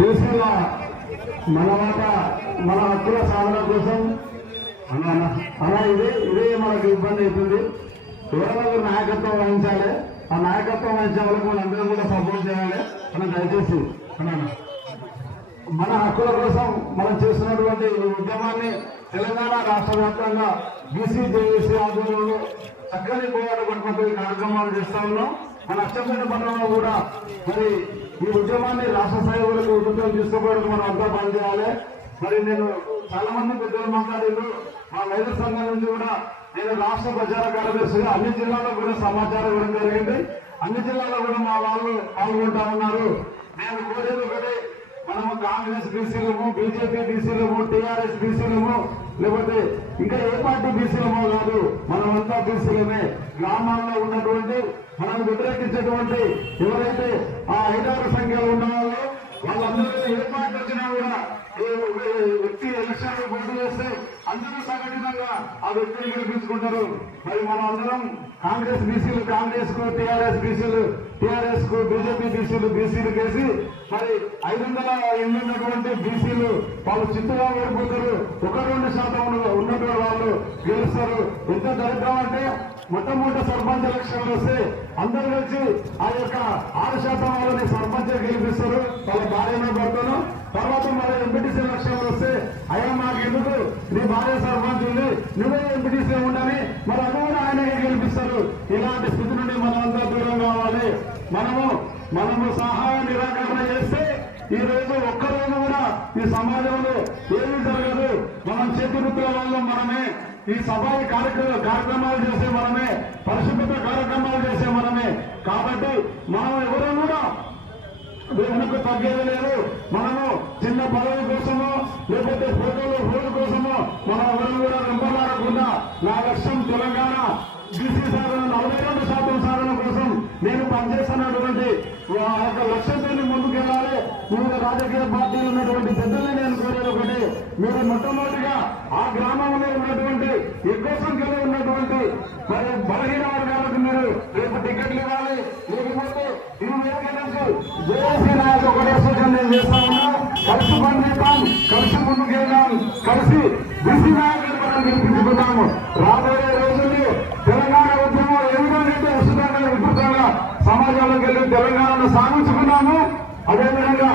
దేశంలో మన హక్కుల సాధన కోసం అలా ఇదే మనకు ఇబ్బంది అవుతుంది. ఎవరెవరు నాయకత్వం వహించాలి, ఆ నాయకత్వం వహించే వాళ్ళకి మనందరం కూడా సపోర్ట్ చేయాలి. మనం దయచేసి మన హక్కుల కోసం మనం చేస్తున్నటువంటి ఉద్యమాన్ని తెలంగాణ రాష్ట్ర వ్యాప్తంగా బీసీ జేఏసీ ఆధ్వర్యంలో చక్కని పోరాటపడినటువంటి కార్యక్రమాలు చేస్తా ఉన్నాం. మన అచ్చంపేట మండలంలో కూడా మరి ఈ ఉద్యమాన్ని రాష్ట్ర స్థాయి వరకు ఉద్యమం తీసుకోవడానికి మనం అంతా పనిచేయాలి. మరి నేను చాలా మంది పెద్దలు మాట్లాడారు. మా రైతు సంఘం నుంచి కూడా నేను రాష్ట్ర ప్రచార కార్యదర్శిగా అన్ని జిల్లాల్లో కూడా సమాచారం ఇవ్వడం జరిగింది. అన్ని జిల్లాల్లో కూడా మా వాళ్ళు పాల్గొంటా ఉన్నారు. నేను కోరేది ఒకటి, మనము కాంగ్రెస్ బీసీలము, బీజేపీ బీసీలము, టీఆర్ఎస్ బీసీలము, లేకపోతే ఇంకా ఏ పార్టీ బీసీలమో కాదు, మనమంతా బీసీలమే. గ్రామాల్లో ఉన్నటువంటి మనల్ని వ్యతిరేకించేటువంటి ఎవరైతే ఆ 5-6 సంఖ్యలో ఉన్నారో వాళ్ళందరూ ఏ పార్టీ వచ్చినా కూడా వ్యక్తి ఎలక్షన్ పోటీ చేస్తే అందరూ సంఘటితంగా ఆ వ్యక్తిని గెలిపించుకుంటారు. మరి మనం అందరం కాంగ్రెస్ బీసీలు కాంగ్రెస్ కు, టీఆర్ఎస్ బీసీలు టీఆర్ఎస్ కు, బీజేపీ బీసీలు కేసి మరి 508 ఉన్నటువంటి బీసీలు వాళ్ళు చిత్తుగా ఓడిపోతారు. 1-2% ఉన్నటువంటి వాళ్ళు గెలుస్తారు. ఎంత దరిద్రం అంటే మొట్టమొదటి సర్పంచ్ ఎలక్షన్లు వస్తే అందరూ కలిసి ఆ యొక్క 6% వాళ్ళని సర్పంచ్ గెలిపిస్తారు, వాళ్ళ భార్యను భర్తను. తర్వాత మరి ఎంపీటీసీ ఎలక్షన్లు వస్తే అయ్యా మాకు ఎందుకు, నీ భార్య సర్పంచ్ ఉంది, నువ్వే ఎంపీటీసీ ఉండని మరి అది కూడా ఆయనకే గెలిపిస్తారు. ఇలాంటి స్థితి నుండి మనం అంతా దూరం కావాలి. మనము సహాయ నిరాకరణ చేస్తే ఈ రోజు ఒక్కరోజు కూడా ఈ సమాజంలో ఏమీ జరగదు. మనం చేతివృత్తుల వల్ల మనమే, ఈ సభాయి కార్యక్రమాలు చేసే మనమే, పరిశుభ్రత కార్యక్రమాలు చేసే మనమే. కాబట్టి మనం ఎవరూ కూడా వెనుక తగ్గేది లేదు. మనము చిన్న పదవి కోసమో లేకపోతే ఫోటోల కోసమో మనం ఎవరు కూడా వెంపలాడకుండా నా లక్ష్యం తెలంగాణ బీసీ సాధన 42% సాధన కోసం నేను పనిచేస్తున్నటువంటి ఒక లక్ష్యంతో ముందుకెళ్ళాలి. వివిధ రాజకీయ పార్టీలు ఉన్నటువంటి పెద్దల్ని నేను కోరేది ఒకటి, మీరు మొట్టమొదటిగా ఆ గ్రామంలో ఉన్నటువంటి ఎక్కువ సంఖ్యలో ఉన్నటువంటి మరి బలహీన వర్గాలకు మీరు రేపు టికెట్లు ఇవ్వాలి. లేకపోతే జేఏసీ నాయకు ఒకటే సూచన నేను చేస్తా ఉన్నా, కలిసి పనిచేద్దాం, కలిసి ముందుకెళ్దాం, కలిసి బీసీ నాయకులు మనం గెలిపించుకుందాము. రాబోయే రోజుల్లో తెలంగాణ ఉద్యమం ఏ విధంగా విస్తృతంగా విస్తృతంగా సమాజంలోకి వెళ్ళి తెలంగాణను సాధించుకున్నాము. అదేవిధంగా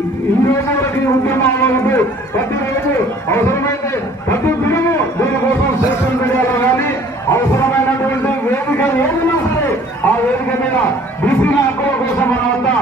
ఈ రోజు వరకు ఈ ఉద్యమాల్లో ఉంటూ ప్రతిరోజు అవసరమైతే ప్రతి దినము దీనికోసం సోషల్ మీడియాలో కానీ అవసరమైనటువంటి వేదిక ఏదైనా సరే ఆ వేదిక మీద బీసీల హక్కుల కోసం మనమంతా